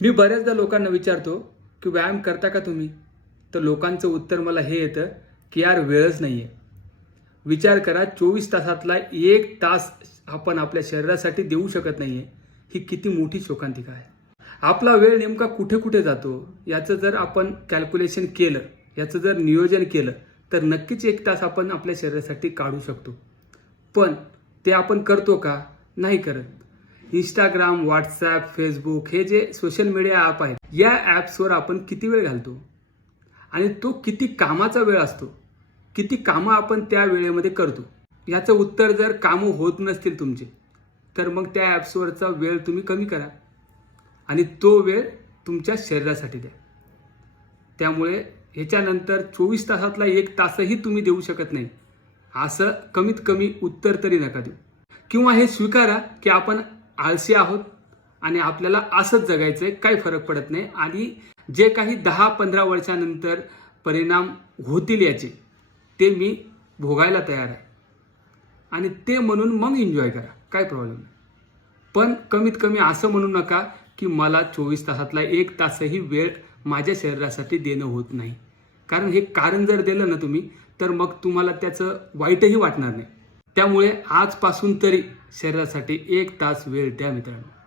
मी बऱ्याचदा लोकांना विचारतो की व्यायाम करता का तुम्ही? तर लोकांचं उत्तर मला हे येतं की यार वेळच नाही आहे विचार करा चोवीस तासातला एक तास आपण आपल्या शरीरासाठी देऊ शकत नाही आहे ही किती मोठी शोकांतिका आहे. आपला वेळ नेमका कुठे कुठे जातो याचं जर आपण कॅल्क्युलेशन केलं याचं जर नियोजन केलं तर नक्कीच एक तास आपण आपल्या शरीरासाठी काढू शकतो. पण ते आपण करतो का? नाही करत. इंस्टाग्राम व्हॉट्सॲप फेसबुक हे जे सोशल मीडिया ॲप आहेत या ॲप्सवर आपण किती वेळ घालतो? आणि तो किती कामाचा वेळ असतो? किती कामं आपण त्या वेळेमध्ये करतो? याचं उत्तर जर कामं होत नसतील तुमचे तर मग त्या ॲप्सवरचा वेळ तुम्ही कमी करा. आणि तो वेळ तुमच्या शरीरासाठी द्या. त्यामुळे ह्याच्यानंतर चोवीस तासातला एक तासही तुम्ही देऊ शकत नाही. असं कमीत कमी उत्तर तरी नका देऊ. किंवा हे स्वीकारा की आपण आळशी आहोत आणि आपल्याला असंच जगायचं आहे काही फरक पडत नाही. आणि जे काही दहा पंधरा वर्षानंतर परिणाम होतील याचे ते मी भोगायला तयार आहे. आणि ते म्हणून मग एन्जॉय करा काय प्रॉब्लेम नाही. पण कमीत कमी असं म्हणू नका की मला चोवीस तासातला एक तासही वेळ माझ्या शरीरासाठी देणं होत नाही. कारण हे कारण जर दिलं ना तुम्ही तर मग तुम्हाला त्याचं वाईटही वाटणार नाही. त्यामुळे आजपासून तरी शरीरासाठी एक तास वेळ द्या मित्रांनो.